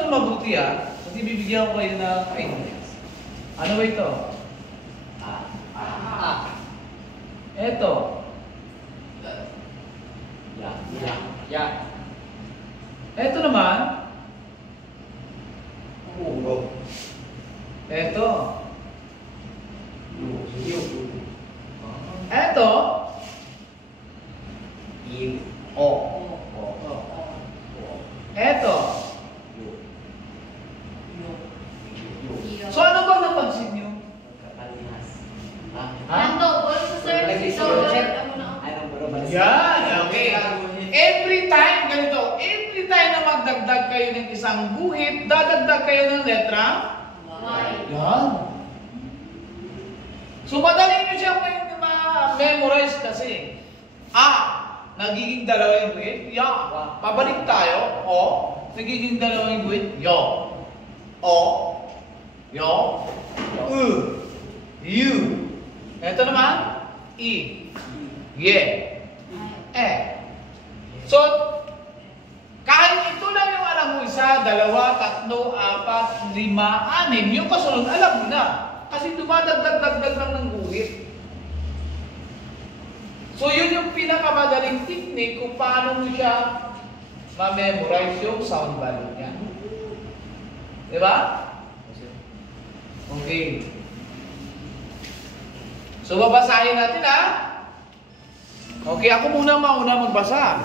gusto na mabuti kasi bibigyan ko kayo ng ideas. Ano ba ito? Eto. Eto naman. Eto. Eto. Eto. So ano ba napansin nyo? Yan, okay. Every time na magdagdag kayo ng isang guhit, dadagdag kayo ng letra? Yan. So madali nyo siya ma-memorize kasi. Nagiging dalawa yung guhit. Pabalik tayo. Nagiging dalawa yung guhit. U. Ito naman. So, kahit ito lang yung alam mo, 1, 2, 3, 4, 5, 6, yung kasunod, alam mo na. Kasi dumadagdag lang ng guhit. So, yun yung pinakamadaling technique kung paano mo siya ma-memorize yung sound value niya. Diba? Okay. So, babasahin natin Okay, ako mauna magbasa.